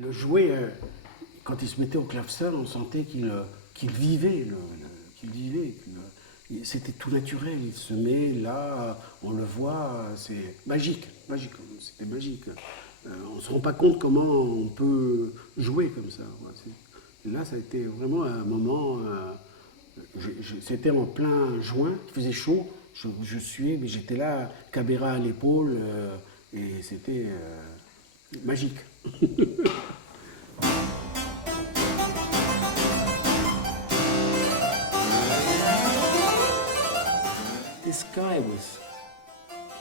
le jouait, quand il se mettait au clavecin, on sentait qu'il vivait, qu'il vivait. C'était tout naturel, il se met là, on le voit, c'est magique, magique, c'était magique. On ne se rend pas compte comment on peut jouer comme ça. Là, ça a été vraiment un moment. C'était en plein juin, il faisait chaud. J'étais là, caméra à l'épaule, et c'était magique. This guy was,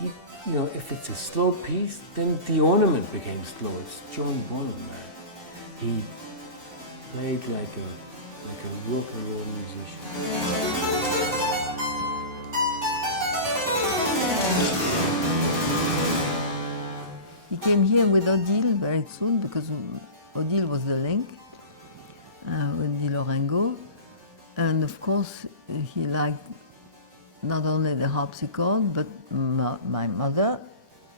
if it's a slow piece, then the ornament became slow. It's John Bonham, man. He played like a rock and roll musician. He came here with Odile very soon because Odile was the link with Di Lorengo. And of course, he liked not only the harpsichord, but my mother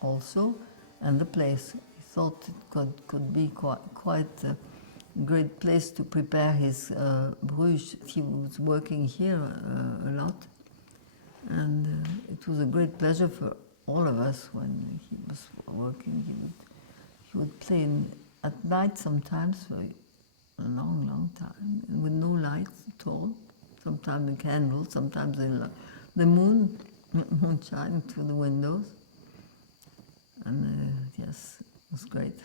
also, and the place. He thought it could be quite a great place to prepare his Bruges. He was working here a lot, and it was a great pleasure for all of us when he was working. He would play at night sometimes for a long, long time, with no lights at all. Sometimes the candles, sometimes the moon shine through the windows. And yes, it was great.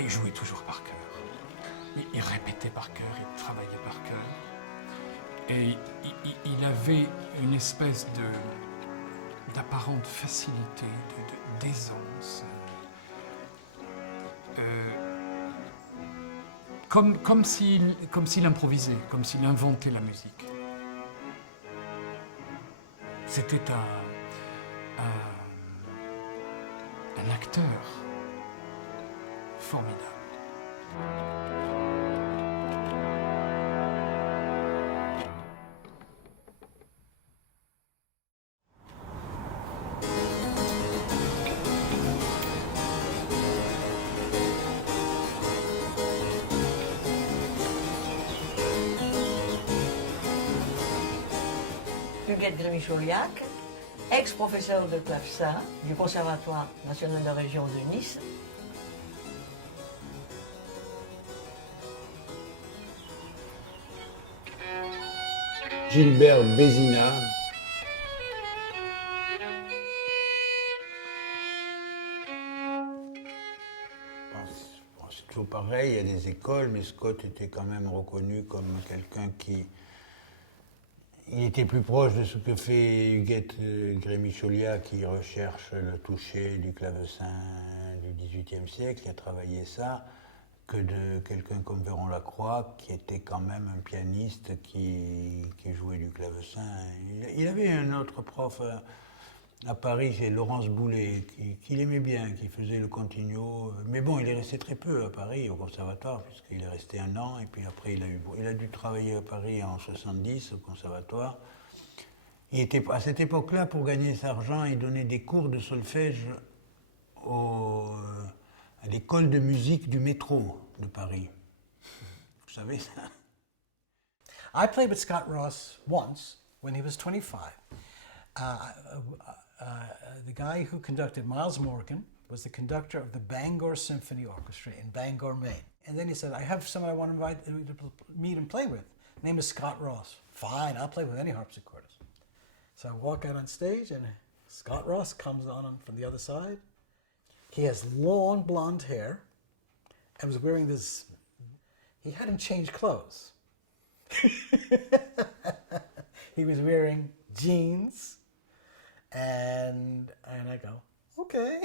Il jouait toujours par cœur. Il répétait par cœur, il travaillait par cœur. Et il avait une espèce d'apparente facilité, d'aisance. Comme s'il improvisait, comme s'il inventait la musique. C'était un acteur formidable. Huguette Grémy-Chauliac, ex-professeur de clavecin du Conservatoire national de région de Nice. Gilbert Bézina. C'est toujours pareil, il y a des écoles, mais Scott était quand même reconnu comme quelqu'un qui... Il était plus proche de ce que fait Huguette Grémy-Chauliac, qui recherche le toucher du clavecin du XVIIIe siècle, qui a travaillé ça, que de quelqu'un comme Véron Lacroix, qui était quand même un pianiste qui jouait du clavecin. Il avait un autre prof à Paris, c'est Laurence Boulet, qu'il aimait bien, qui faisait le continuo. Mais bon, il est resté très peu à Paris, au conservatoire, puisqu'il est resté 1 an, et puis après il a dû travailler à Paris en 70, au conservatoire. Il était, à cette époque-là, pour gagner cet argent, il donnait des cours de solfège à l'école de musique du métro de Paris. Vous savez ça? I played with Scott Ross once when he was 25. The guy who conducted Miles Morgan was the conductor of the Bangor Symphony Orchestra in Bangor, Maine. And then he said, I have someone I want to invite you to meet and play with. His name is Scott Ross. Fine, I'll play with any harpsichordist. So I walk out on stage and Scott Ross comes on from the other side. He has long blonde hair and was wearing this, he hadn't changed clothes. He was wearing jeans. And I go, okay.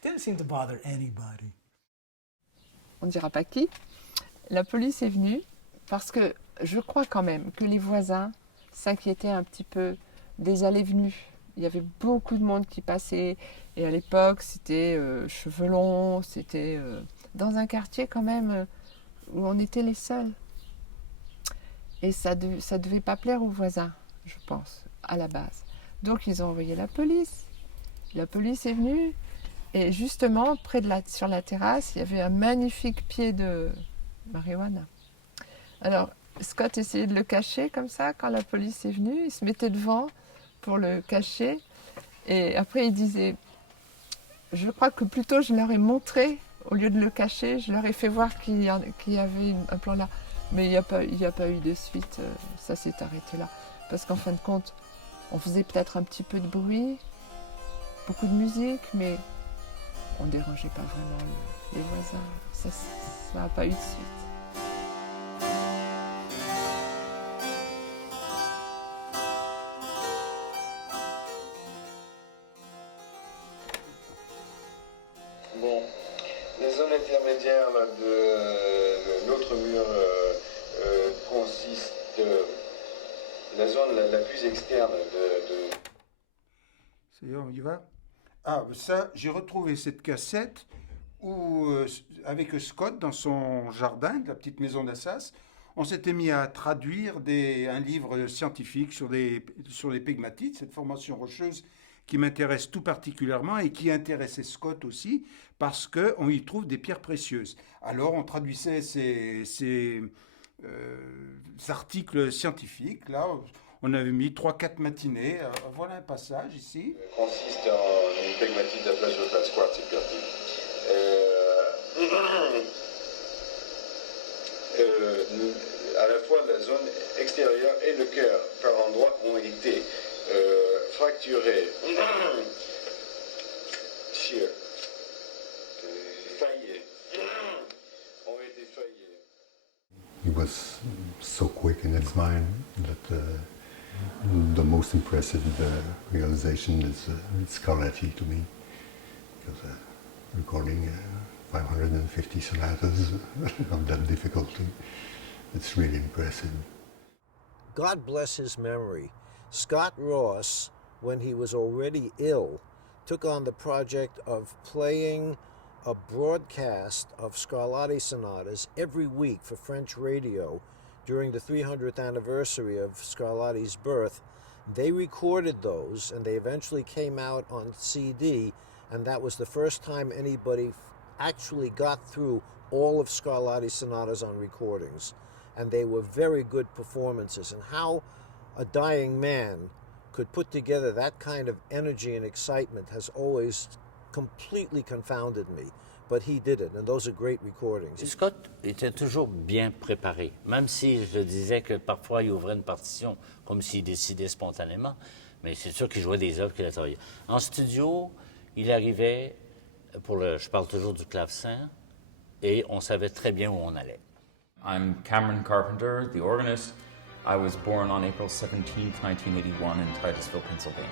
Didn't seem to bother anybody. On ne dira pas qui. La police est venue parce que je crois quand même que les voisins s'inquiétaient un petit peu des allées-venues. Il y avait beaucoup de monde qui passait. Et à l'époque, c'était cheveux longs, c'était dans un quartier quand même où on était les seuls. Et ça devait pas plaire aux voisins, je pense, à la base. Donc ils ont envoyé la police. La police est venue. Et justement, sur la terrasse, il y avait un magnifique pied de marijuana. Alors, Scott essayait de le cacher comme ça. Quand la police est venue, il se mettait devant pour le cacher. Et après, il disait, je crois que plutôt je leur ai montré, au lieu de le cacher, je leur ai fait voir qu'il y avait un plan là. Mais il n'y a pas eu de suite, ça s'est arrêté là. Parce qu'en fin de compte, on faisait peut-être un petit peu de bruit, beaucoup de musique, mais on ne dérangeait pas vraiment les voisins. Ça n'a pas eu de suite. Bon, les zones intermédiaires là, de l'autre mur consiste. La zone la plus externe de... C'est on y va. Ah, ça, j'ai retrouvé cette cassette où, avec Scott dans son jardin, de la petite maison d'Assas, on s'était mis à traduire un livre scientifique sur les pegmatites, cette formation rocheuse qui m'intéresse tout particulièrement et qui intéressait Scott aussi, parce qu'on y trouve des pierres précieuses. Alors on traduisait ces articles scientifiques, là, on avait mis 3-4 matinées, voilà un passage ici. Consiste en une pegmatite d'aplasotase quartz hypertique. À la fois la zone extérieure et le cœur, par endroits, ont été fracturés, faillés, ont été faillés. He was so quick in his mind that the most impressive realization is Scarlatti to me, because recording 550 sonatas of that difficulty, it's really impressive. God bless his memory. Scott Ross, when he was already ill, took on the project of playing a broadcast of Scarlatti sonatas every week for French radio during the 300th anniversary of Scarlatti's birth. They recorded those, and they eventually came out on CD, and that was the first time anybody actually got through all of Scarlatti's sonatas on recordings. And they were very good performances. And how a dying man could put together that kind of energy and excitement has always completely confounded me. But he did it, and those are great recordings. Scott était toujours bien préparé, même si je disais que parfois il ouvrait une partition comme s'il décidait spontanément, mais c'est sûr qu'il jouait des œuvres qu'il a travaillées. En studio, il arrivait, je parle toujours du clavecin, et on savait très bien où on allait. I'm Cameron Carpenter, the organist. I was born on April 17th, 1981 in Titusville, Pennsylvania.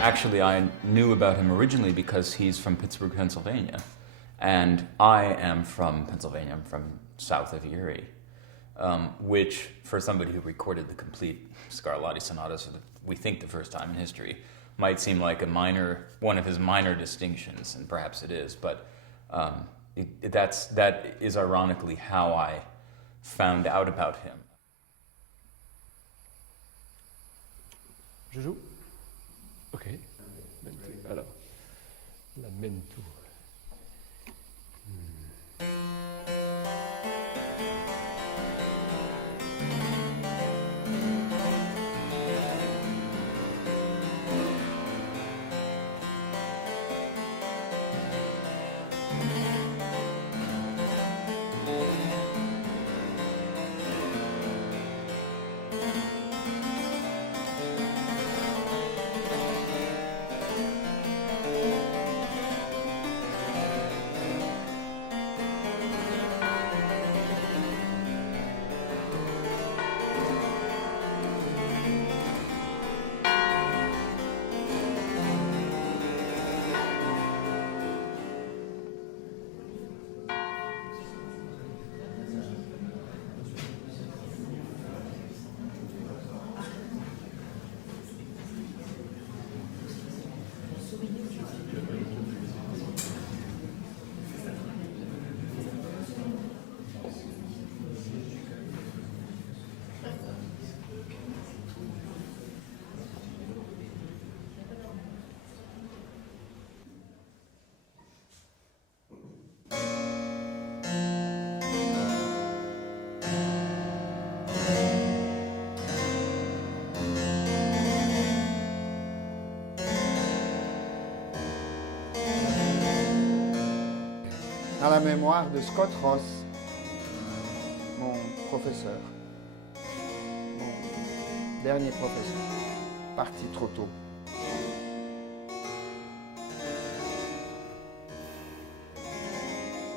Actually, I knew about him originally because he's from Pittsburgh, Pennsylvania. And I am from Pennsylvania. I'm from south of Erie, which, for somebody who recorded the complete Scarlatti sonatas for we think the first time in history, might seem like one of his minor distinctions, and perhaps it is, but that is ironically how I found out about him. Je joue? Ok. Alors, la main tour. à la mémoire de Scott Ross, mon professeur, mon dernier professeur, parti trop tôt.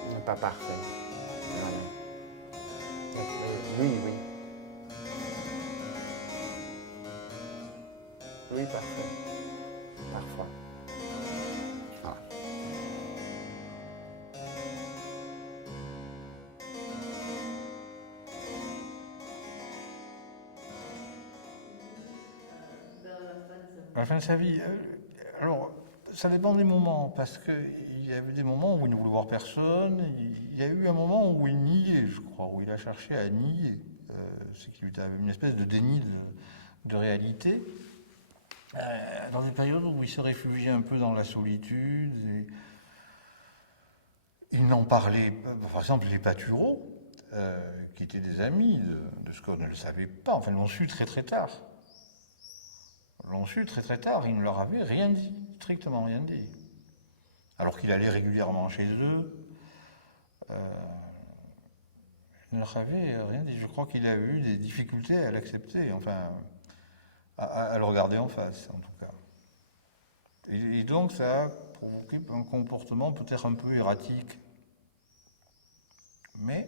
Il n'est pas parfait. Voilà. Mais lui, oui. Oui, parfait. Parfois. Voilà. La fin de sa vie, alors ça dépend des moments, parce qu'il y avait des moments où il ne voulait voir personne, il y a eu un moment où il niait, je crois, où il a cherché à nier, c'est qu'il avait une espèce de déni de réalité, dans des périodes où il se réfugiait un peu dans la solitude, et il n'en parlait, par exemple les Patureaux, qui étaient des amis de Scott, ne le savaient pas, enfin ils l'ont su très très tard. L'ont su très très tard, il ne leur avait rien dit, strictement rien dit. Alors qu'il allait régulièrement chez eux, il ne leur avait rien dit. Je crois qu'il a eu des difficultés à l'accepter, enfin, à le regarder en face, en tout cas. Et donc ça a provoqué un comportement peut-être un peu erratique. Mais...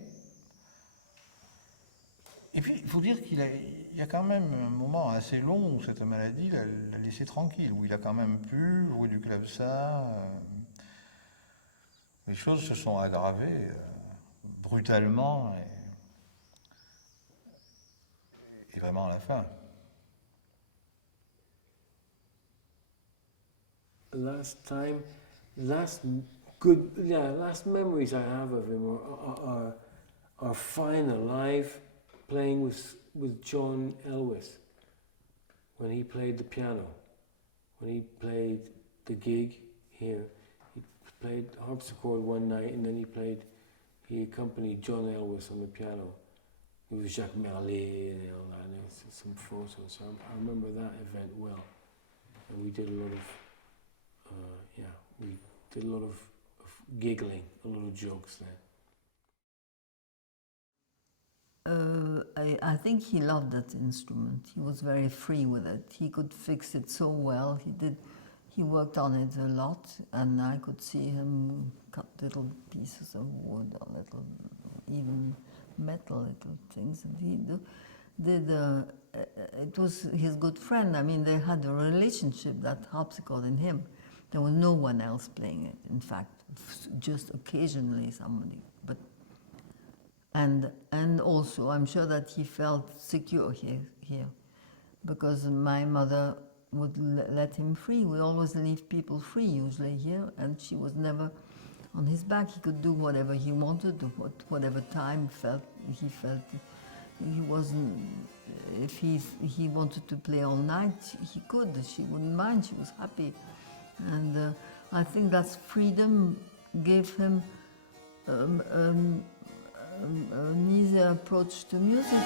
Et puis, il faut dire qu'il y a quand même un moment assez long où cette maladie l'a laissé tranquille, où il a quand même pu jouer du clavecin. Les choses se sont aggravées brutalement et vraiment à la fin. Last memories I have of him are fine, alive, playing with John Elwes when he played the piano, when he played the gig here. He played harpsichord one night and then he accompanied John Elwes on the piano. It was Jacques Merlet and all that, and there's some photos. So I remember that event well. And we did a lot of giggling, a lot of jokes there. I think he loved that instrument. He was very free with it. He could fix it so well. He worked on it a lot, and I could see him cut little pieces of wood or little, even metal little things. And he did. It was his good friend. I mean, they had a relationship, that harpsichord and him. There was no one else playing it. In fact, just occasionally somebody. But and also, I'm sure that he felt secure here, because my mother would let him free. We always leave people free usually here, and she was never on his back. He could do whatever he wanted, whatever time he felt. He wasn't. If he wanted to play all night, he could. She wouldn't mind. She was happy, and I think that freedom gave him an easier approach to music.